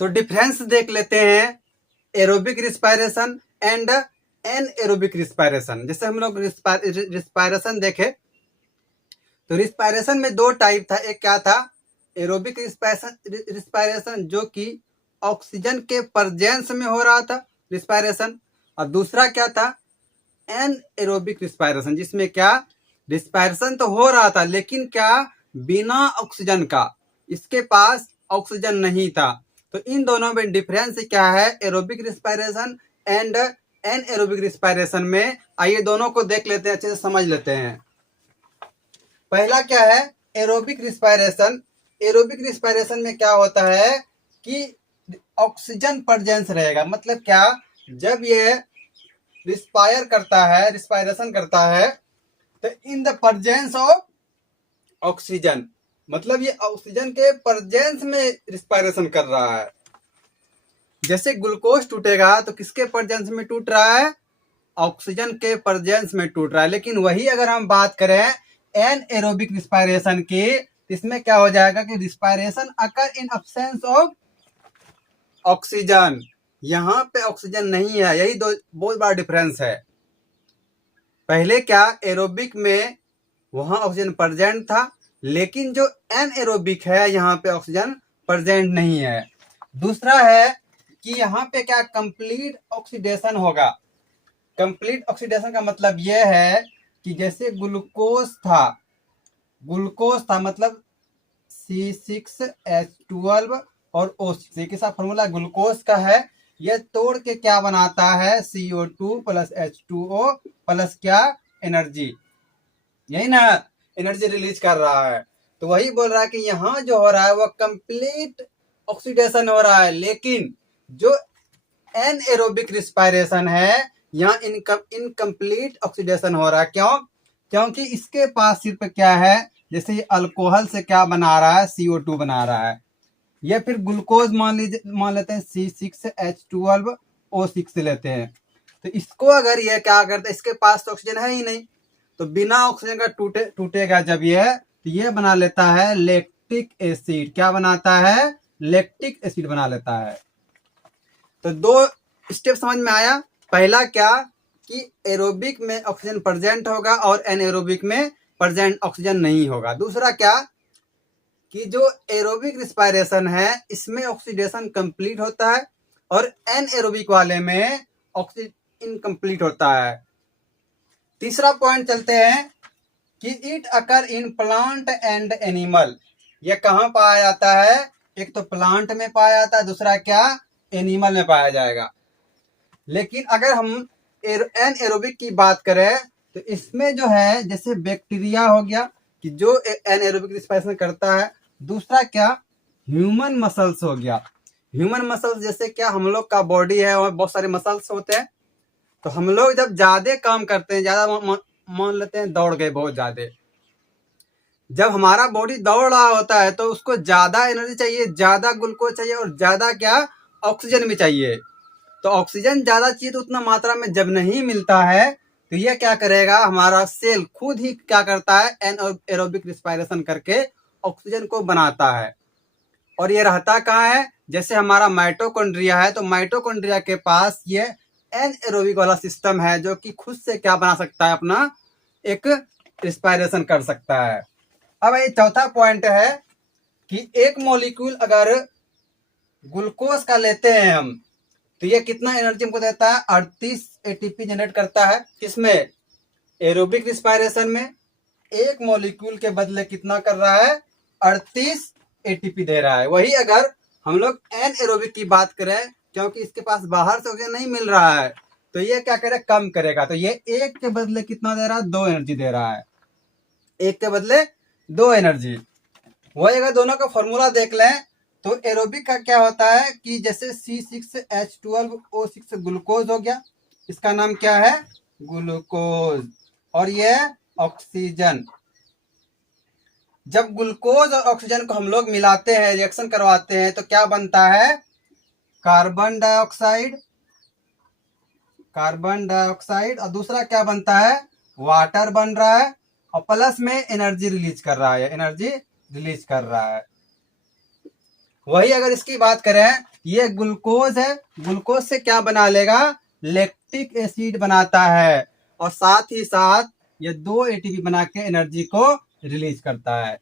तो डिफरेंस देख लेते हैं aerobic respiration and anaerobic respiration. जैसे हम लोग रिस्पायरेशन देखे तो रिस्पायरेशन में दो टाइप था। एक क्या था, एरोबिक रिस्पायरेशन जो कि ऑक्सीजन के प्रेजेंस में हो रहा था रिस्पायरेशन, और दूसरा क्या था, एनएरोबिक रिस्पायरेशन, जिसमें क्या रिस्पायरेशन तो हो रहा था लेकिन क्या बिना ऑक्सीजन का, इसके पास ऑक्सीजन नहीं था। तो इन दोनों में डिफरेंस क्या है aerobic respiration and anaerobic respiration में? आइए दोनों को देख लेते हैं, अच्छे से समझ लेते हैं। पहला क्या है एरोबिक रिस्पायरेशन। एरोबिक रिस्पायरेशन में क्या होता है कि ऑक्सीजन प्रेजेंस रहेगा। मतलब क्या, जब ये रिस्पायर करता है, रिस्पायरेशन करता है, तो in the presence of oxygen, मतलब ये ऑक्सीजन के प्रेजेंस में रिस्पायरेशन कर रहा है। जैसे ग्लूकोज टूटेगा तो किसके प्रेजेंस में टूट रहा है, ऑक्सीजन के प्रेजेंस में टूट रहा है। लेकिन वही अगर हम बात करें एनएरोबिक रिस्पायरेशन की, इसमें क्या हो जाएगा कि respiration occur in absence of oxygen, यहां पे ऑक्सीजन नहीं है। यही दो बहुत बड़ा डिफरेंस है। पहले क्या एरोबिक में वहां ऑक्सीजन प्रेजेंट था, लेकिन जो एनएरोबिक है यहाँ पे ऑक्सीजन प्रेजेंट नहीं है। दूसरा है कि यहाँ पे क्या कंप्लीट ऑक्सीडेशन होगा। कंप्लीट ऑक्सीडेशन का मतलब यह है कि जैसे ग्लूकोज था मतलब C6H12 और O6, एक ऐसा फॉर्मूला ग्लूकोज का है। यह तोड़ के क्या बनाता है, CO2 प्लस H2O प्लस क्या एनर्जी, यही ना एनर्जी रिलीज कर रहा है। तो वही बोल रहा है कि यहाँ जो हो रहा है वो कंप्लीट ऑक्सीडेशन हो रहा है, लेकिन जो एनएरोबिक रिस्पायरेशन है यहाँ इनकम्प्लीट ऑक्सीडेशन हो रहा है। क्यों? क्योंकि इसके पास सिर्फ क्या है, जैसे ये अल्कोहल से क्या बना रहा है, CO2 बना रहा है। ये फिर ग्लूकोज मान लेते हैं C6H12O6 लेते हैं। तो इसको अगर ये क्या करते, इसके पास तो ऑक्सीजन है ही नहीं, तो बिना ऑक्सीजन का टूटेगा जब ये, तो ये बना लेता है लैक्टिक एसिड। क्या बनाता है, लैक्टिक एसिड बना लेता है। तो दो स्टेप समझ में आया। पहला क्या कि एरोबिक में ऑक्सीजन प्रेजेंट होगा और एनएरोबिक में प्रेजेंट ऑक्सीजन नहीं होगा। दूसरा क्या कि जो एरोबिक रिस्पायरेशन है इसमें ऑक्सीडेशन कंप्लीट होता है और एनएरोबिक वाले में ऑक्सीजन इनकम्प्लीट होता है। तीसरा पॉइंट चलते हैं कि it occur in plant and animal. यह कहाँ पाया जाता है, एक तो प्लांट में पाया जाता है, दूसरा क्या एनिमल में पाया जाएगा। लेकिन अगर हम एनएरोबिक की बात करें तो इसमें जो है जैसे बैक्टीरिया हो गया कि जो एनएरोबिक रिस्पायरेशन करता है। दूसरा क्या ह्यूमन मसल्स हो गया। ह्यूमन मसल्स जैसे क्या हम लोग का बॉडी है और बहुत सारे मसल्स होते हैं। तो हम लोग जब ज्यादा काम करते हैं, ज्यादा मान लेते हैं दौड़ गए बहुत ज्यादा, जब हमारा बॉडी दौड़ रहा होता है तो उसको ज्यादा एनर्जी चाहिए, ज्यादा ग्लूकोज चाहिए और ज्यादा क्या ऑक्सीजन भी चाहिए। तो ऑक्सीजन ज्यादा चाहिए तो उतना मात्रा में जब नहीं मिलता है तो यह क्या करेगा, हमारा सेल खुद ही क्या करता है एनएरोबिक रिस्पायरेशन करके ऑक्सीजन को बनाता है। और ये रहता कहाँ है, जैसे हमारा माइटोकॉन्ड्रिया है तो माइटोकॉन्ड्रिया के पास ये एनएरोबिक वाला सिस्टम है जो कि खुद से क्या बना सकता है, अपना एक रिस्पायरेशन कर सकता है। अब ये चौथा पॉइंट है कि एक मॉलिक्यूल अगर ग्लूकोज का लेते हैं हम तो ये कितना एनर्जी हमको देता है, 38 एटीपी जनरेट करता है। किसमें, एरोबिक रिस्पायरेशन में। एक मॉलिक्यूल के बदले कितना कर रहा है, 38 एटीपी दे रहा है। वही अगर हम लोग एनएरोबिक की बात करें, क्योंकि इसके पास बाहर से ऑक्सीजन नहीं मिल रहा है तो ये क्या करे, कम करेगा। तो ये एक के बदले कितना दे रहा है, 2 एनर्जी दे रहा है। एक के बदले 2 एनर्जी। वही अगर दोनों का फॉर्मूला देख लें तो एरोबिक का क्या होता है कि जैसे C6H12O6 ग्लूकोज हो गया, इसका नाम क्या है ग्लूकोज, और ये ऑक्सीजन। जब ग्लूकोज और ऑक्सीजन को हम लोग मिलाते हैं, रिएक्शन करवाते हैं तो क्या बनता है, कार्बन डाइऑक्साइड। कार्बन डाइऑक्साइड और दूसरा क्या बनता है, वाटर बन रहा है और प्लस में एनर्जी रिलीज कर रहा है, एनर्जी रिलीज कर रहा है। वही अगर इसकी बात करें ये ग्लूकोज है, ग्लूकोज से क्या बना लेगा, लैक्टिक एसिड बनाता है, और साथ ही साथ ये 2 एटीपी बना के एनर्जी को रिलीज करता है।